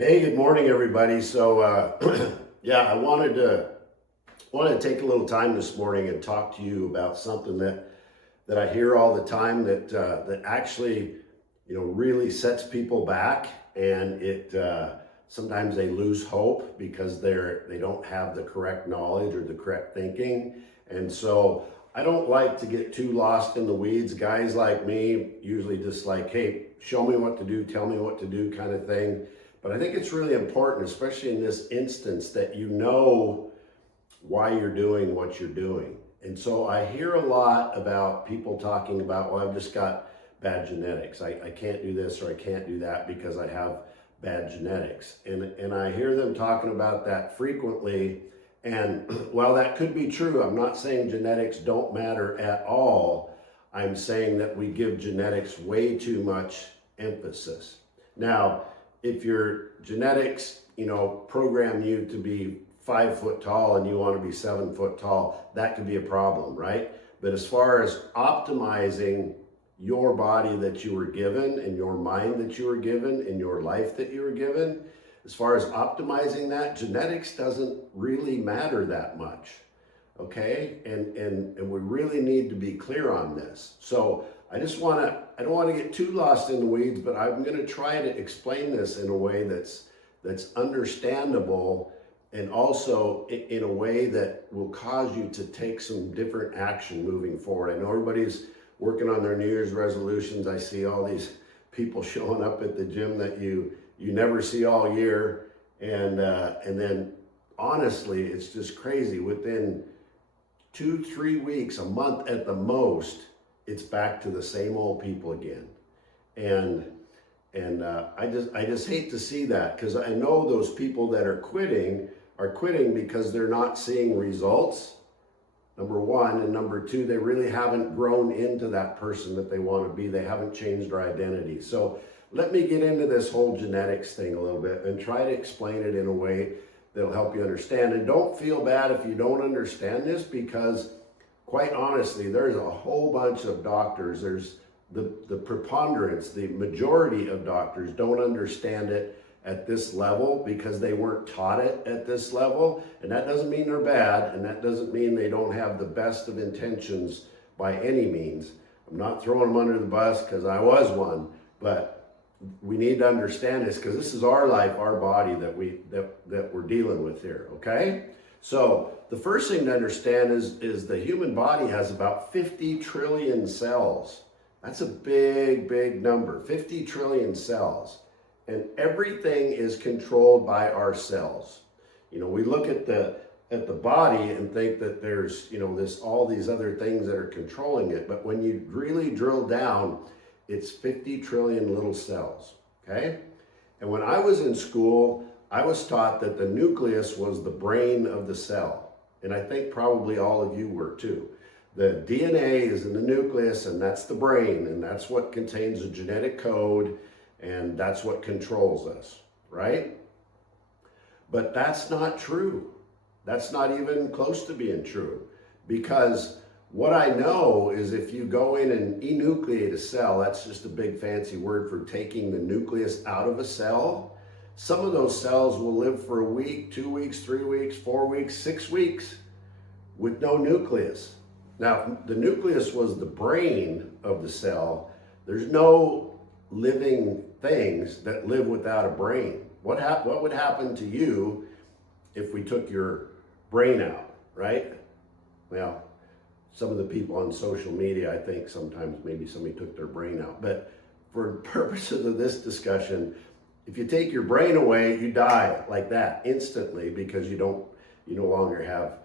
Hey, good morning, everybody. Yeah, I wanted to take a little time this morning and talk to you about something that I hear all the time that actually, really sets people back, and it sometimes they lose hope because they don't have the correct knowledge or the correct thinking, and so I don't like to get too lost in the weeds. Guys like me usually just like, hey, show me what to do, tell me what to do, kind of thing. But I think it's really important, especially in this instance, that you know why you're doing what you're doing. And so I hear a lot about people talking about, well, I've just got bad genetics. I can't do this or I can't do that because I have bad genetics. And I hear them talking about that frequently. And while that could be true, I'm not saying genetics don't matter at all. I'm saying that we give genetics way too much emphasis. Now, if your genetics, program you to be 5 foot tall and you want to be 7 foot tall, that could be a problem, right? But as far as optimizing your body that you were given and your mind that you were given and your life that you were given, as far as optimizing that, genetics doesn't really matter that much. Okay, and we really need to be clear on this. So I don't want to get too lost in the weeds, but I'm going to try to explain this in a way that's understandable, and also in a way that will cause you to take some different action moving forward. I know everybody's working on their New Year's resolutions. I see all these people showing up at the gym that you never see all year, and then honestly, it's just crazy. Within 2-3 weeks, a month at the most, it's back to the same old people again. And I just hate to see that, because I know those people that are quitting because they're not seeing results, number one, and number two, they really haven't grown into that person that they want to be. They haven't changed their identity. So let me get into this whole genetics thing a little bit and try to explain it in a way that'll help you understand. And don't feel bad if you don't understand this, because quite honestly, there's a whole bunch of doctors. There's the preponderance, the majority of doctors don't understand it at this level because they weren't taught it at this level. And that doesn't mean they're bad, and that doesn't mean they don't have the best of intentions by any means. I'm not throwing them under the bus, because I was one, but we need to understand this, because this is our life, our body that we're dealing with here, okay? So the first thing to understand is the human body has about 50 trillion cells. That's a big, big number, 50 trillion cells. And everything is controlled by our cells. We look at the body and think that there's, all these other things that are controlling it. But when you really drill down, it's 50 trillion little cells, okay? And when I was in school, I was taught that the nucleus was the brain of the cell. And I think probably all of you were too. The DNA is in the nucleus, and that's the brain, and that's what contains the genetic code, and that's what controls us, right? But that's not true. That's not even close to being true, because what I know is if you go in and enucleate a cell, that's just a big fancy word for taking the nucleus out of a cell. Some of those cells will live for a week, 2 weeks, 3 weeks, 4 weeks, 6 weeks with no nucleus. Now, the nucleus was the brain of the cell. There's no living things that live without a brain. What would happen to you if we took your brain out, right? Well, some of the people on social media, I think sometimes maybe somebody took their brain out. But for purposes of this discussion, if you take your brain away, you die like that instantly, because you no longer have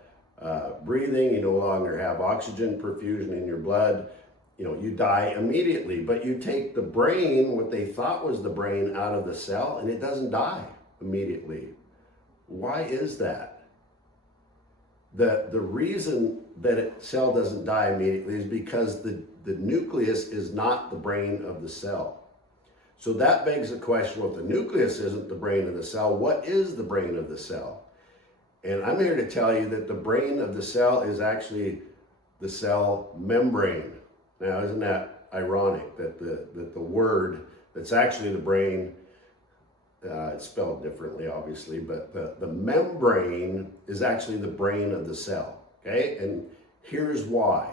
breathing, you no longer have oxygen perfusion in your blood. You die immediately. But you take the brain, what they thought was the brain, out of the cell, and it doesn't die immediately. Why is that? The reason that a cell doesn't die immediately is because the nucleus is not the brain of the cell. So that begs the question, well, if the nucleus isn't the brain of the cell, what is the brain of the cell? And I'm here to tell you that the brain of the cell is actually the cell membrane. Now, isn't that ironic that the word that's actually the brain It's spelled differently, obviously, but the membrane is actually the brain of the cell, okay? And here's why.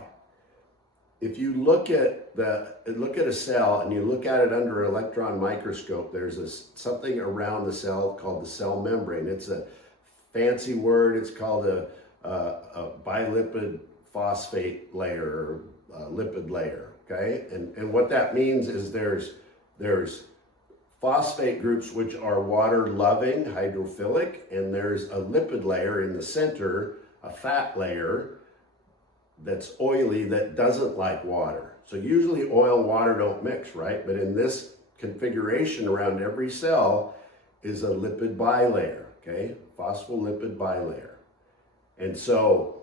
If you look at a cell and you look at it under an electron microscope, there's something around the cell called the cell membrane. It's a fancy word. It's called a bilipid phosphate layer, or lipid layer, okay? And what that means is there's phosphate groups which are water-loving, hydrophilic, and there's a lipid layer in the center, a fat layer that's oily that doesn't like water. So usually oil and water don't mix, right? But in this configuration around every cell is a lipid bilayer, okay? Phospholipid bilayer. And so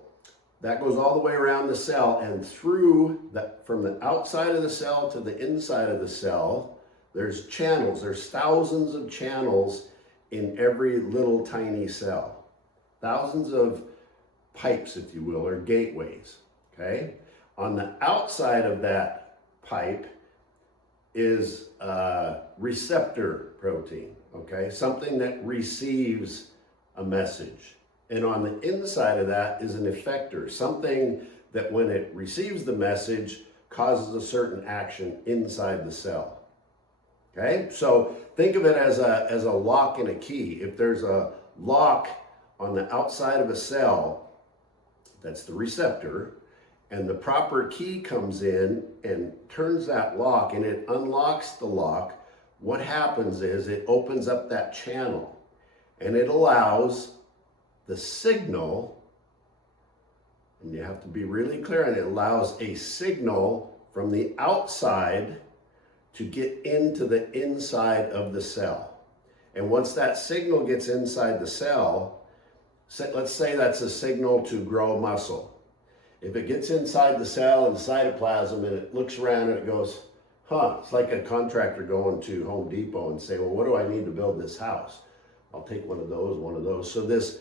that goes all the way around the cell, and from the outside of the cell to the inside of the cell, there's channels. There's thousands of channels in every little tiny cell. Thousands of pipes, if you will, or gateways, okay? On the outside of that pipe is a receptor protein, okay? Something that receives a message. And on the inside of that is an effector, something that when it receives the message causes a certain action inside the cell. Okay, so think of it as a lock and a key. If there's a lock on the outside of a cell, that's the receptor, and the proper key comes in and turns that lock and it unlocks the lock, what happens is it opens up that channel and it allows the signal, and you have to be really clear, and it allows a signal from the outside to get into the inside of the cell. And once that signal gets inside the cell, let's say that's a signal to grow muscle. If it gets inside the cell and the cytoplasm and it looks around and it goes, it's like a contractor going to Home Depot and say, well, what do I need to build this house? I'll take one of those. So this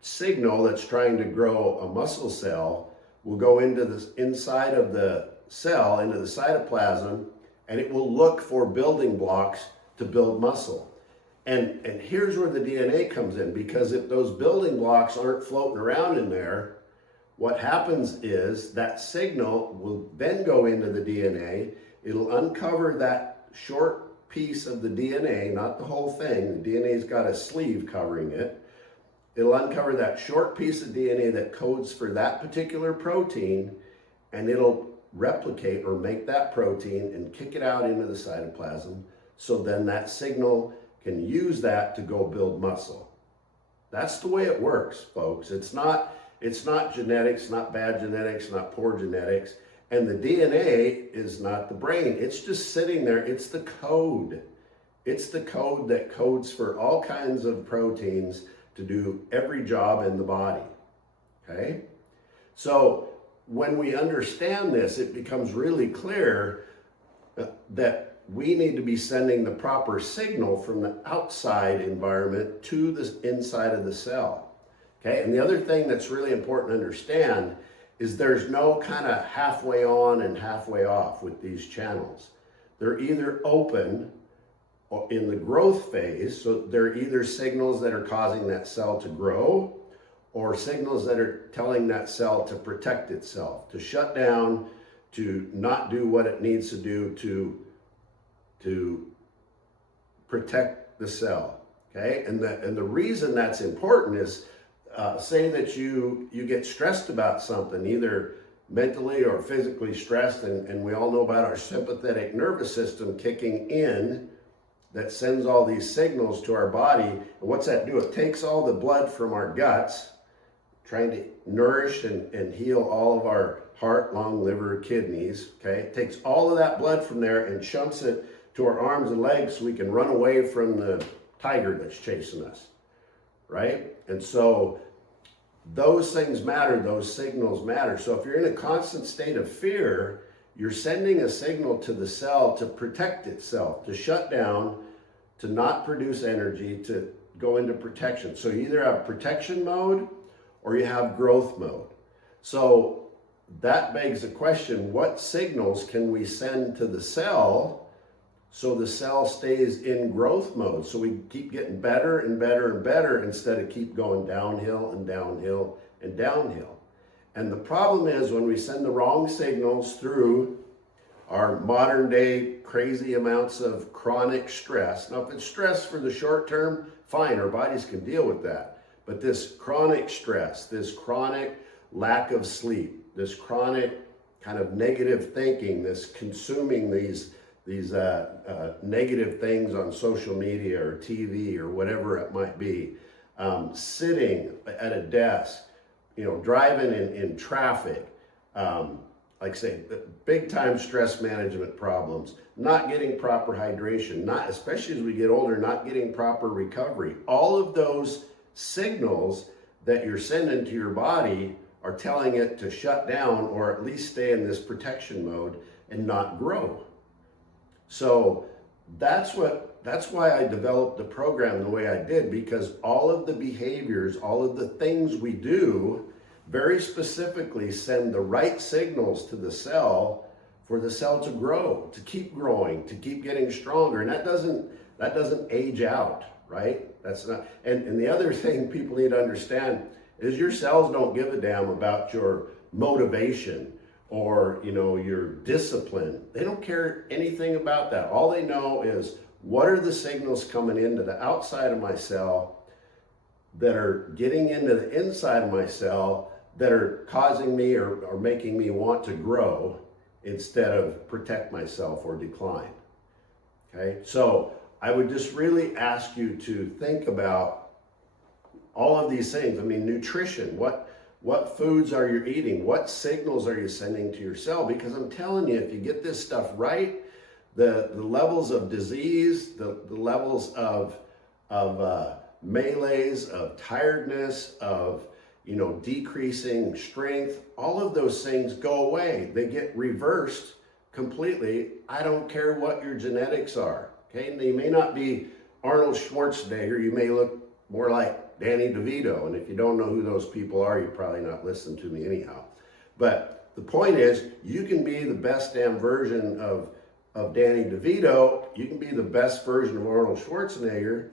signal that's trying to grow a muscle cell will go into the inside of the cell, into the cytoplasm, and it will look for building blocks to build muscle. And here's where the DNA comes in, because if those building blocks aren't floating around in there, what happens is that signal will then go into the DNA. It'll uncover that short piece of the DNA, not the whole thing. The DNA's got a sleeve covering it. It'll uncover that short piece of DNA that codes for that particular protein, and it'll replicate or make that protein and kick it out into the cytoplasm, so then that signal can use that to go build muscle. That's the way it works, folks. It's not genetics, not bad genetics, not poor genetics, and the DNA is not the brain. It's just sitting there. It's the code. It's the code that codes for all kinds of proteins to do every job in the body, okay? So when we understand this, it becomes really clear that we need to be sending the proper signal from the outside environment to the inside of the cell, okay? And the other thing that's really important to understand is there's no kind of halfway on and halfway off with these channels. They're either open or in the growth phase, so they're either signals that are causing that cell to grow, or signals that are telling that cell to protect itself, to shut down, to not do what it needs to do to protect the cell, okay? And the reason that's important is, say that you get stressed about something, either mentally or physically stressed, and we all know about our sympathetic nervous system kicking in that sends all these signals to our body. And what's that do? It takes all the blood from our guts, trying to nourish and heal all of our heart, lung, liver, kidneys, okay? It takes all of that blood from there and shunts it to our arms and legs so we can run away from the tiger that's chasing us, right? And so those things matter, those signals matter. So if you're in a constant state of fear, you're sending a signal to the cell to protect itself, to shut down, to not produce energy, to go into protection. So you either have protection mode or you have growth mode. So that begs the question, what signals can we send to the cell so the cell stays in growth mode. So we keep getting better and better and better instead of keep going downhill and downhill and downhill. And the problem is when we send the wrong signals through our modern day crazy amounts of chronic stress. Now, if it's stress for the short term, fine, our bodies can deal with that. But this chronic stress, this chronic lack of sleep, this chronic kind of negative thinking, this consuming these negative things on social media or TV or whatever it might be, sitting at a desk, driving in traffic, like I say, big time stress management problems, not getting proper hydration, not, especially as we get older, not getting proper recovery. All of those signals that you're sending to your body are telling it to shut down or at least stay in this protection mode and not grow. So that's why I developed the program the way I did, because all of the behaviors, all of the things we do very specifically send the right signals to the cell for the cell to grow, to keep growing, to keep getting stronger. And that doesn't age out, right? That's not, and the other thing people need to understand is your cells don't give a damn about your motivation or your discipline. They don't care anything about that. All they know is, what are the signals coming into the outside of my cell that are getting into the inside of my cell that are causing me or making me want to grow instead of protect myself or decline. Okay, so I would just really ask you to think about all of these things. I mean, nutrition, what foods are you eating? What signals are you sending to your cell? Because I'm telling you, if you get this stuff right, the levels of disease, the levels of melees, of tiredness, of decreasing strength, all of those things go away. They get reversed completely. I don't care what your genetics are. Okay, and you may not be Arnold Schwarzenegger. You may look more like Danny DeVito. And if you don't know who those people are, you're probably not listening to me anyhow. But the point is, you can be the best damn version of Danny DeVito. You can be the best version of Arnold Schwarzenegger.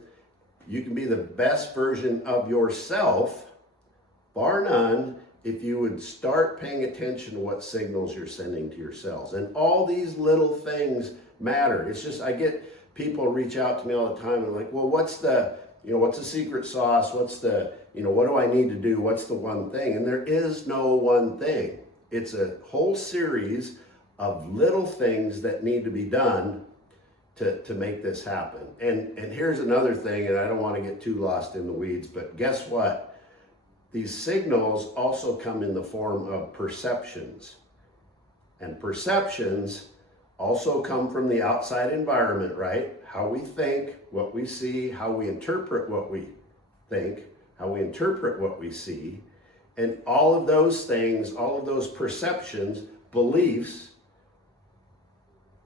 You can be the best version of yourself, bar none, if you would start paying attention to what signals you're sending to your cells. And all these little things matter. It's just, I get people reach out to me all the time and like, well, what's the secret sauce? What's the, what do I need to do? What's the one thing? And there is no one thing. It's a whole series of little things that need to be done to make this happen. And here's another thing, and I don't want to get too lost in the weeds, but guess what? These signals also come in the form of perceptions. And perceptions also come from the outside environment, right? How we think, what we see, how we interpret what we think, how we interpret what we see. And all of those things, all of those perceptions, beliefs,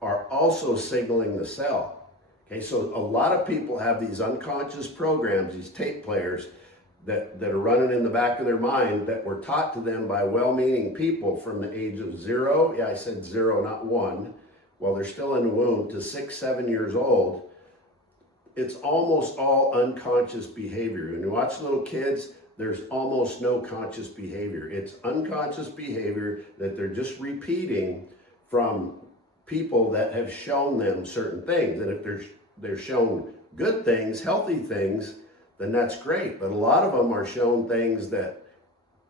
are also signaling the cell. Okay, so a lot of people have these unconscious programs, these tape players, that are running in the back of their mind that were taught to them by well-meaning people from the age of 0, yeah, I said 0, not 1, while they're still in the womb, to 6, 7 years old. It's almost all unconscious behavior. When you watch little kids, there's almost no conscious behavior. It's unconscious behavior that they're just repeating from people that have shown them certain things. And if they're shown good things, healthy things, then that's great. But a lot of them are shown things that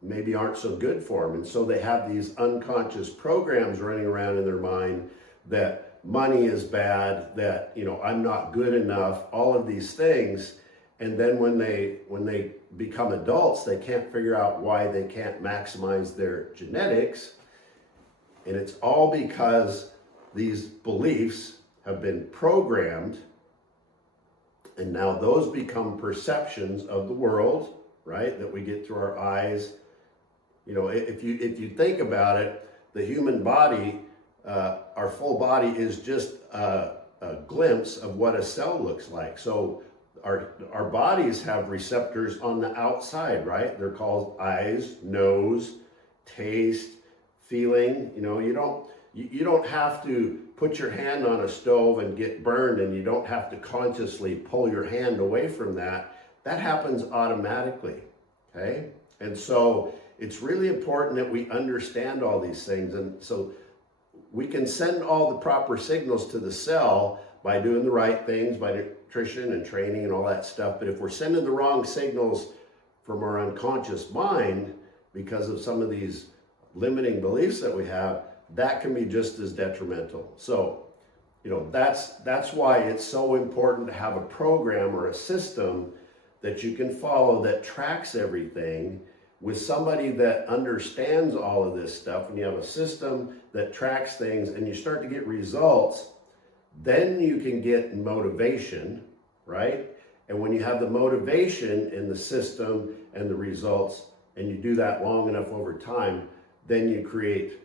maybe aren't so good for them. And so they have these unconscious programs running around in their mind that money is bad, that, I'm not good enough, all of these things. And then when they become adults, they can't figure out why they can't maximize their genetics. And it's all because these beliefs have been programmed. And now those become perceptions of the world, right? That we get through our eyes. If you think about it, the human body, our full body is just a glimpse of what a cell looks like. So our bodies have receptors on the outside, right? They're called eyes, nose, taste, feeling. You don't have to put your hand on a stove and get burned and you don't have to consciously pull your hand away from that, that happens automatically, okay? And so it's really important that we understand all these things. And so we can send all the proper signals to the cell by doing the right things, by nutrition and training and all that stuff. But if we're sending the wrong signals from our unconscious mind because of some of these limiting beliefs that we have, that can be just as detrimental. So, you know, that's why it's so important to have a program or a system that you can follow that tracks everything with somebody that understands all of this stuff. When you have a system that tracks things and you start to get results, then you can get motivation, right? And when you have the motivation in the system and the results, and you do that long enough over time, then you create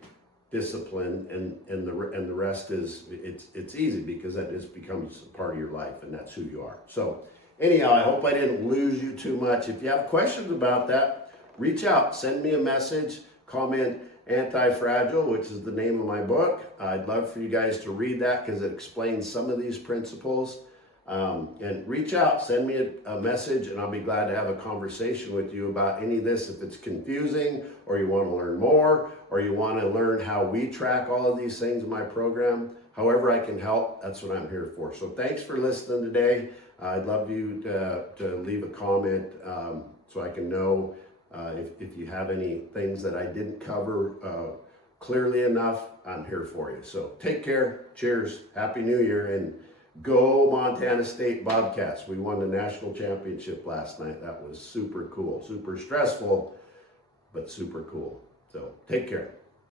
discipline, and the rest is, it's easy, because that just becomes a part of your life, and that's who you are. So anyhow, I hope I didn't lose you too much. If you have questions about that, reach out, send me a message, comment Anti-Fragile, which is the name of my book. I'd love for you guys to read that because it explains some of these principles. And reach out, send me a message, and I'll be glad to have a conversation with you about any of this. If it's confusing, or you want to learn more, or you want to learn how we track all of these things in my program, however I can help, that's what I'm here for. So thanks for listening today. I'd love you to leave a comment so I can know if you have any things that I didn't cover clearly enough. I'm here for you. So take care. Cheers. Happy New Year. And go Montana State Bobcats. We won the national championship last night. That was super cool. Super stressful, but super cool. So take care.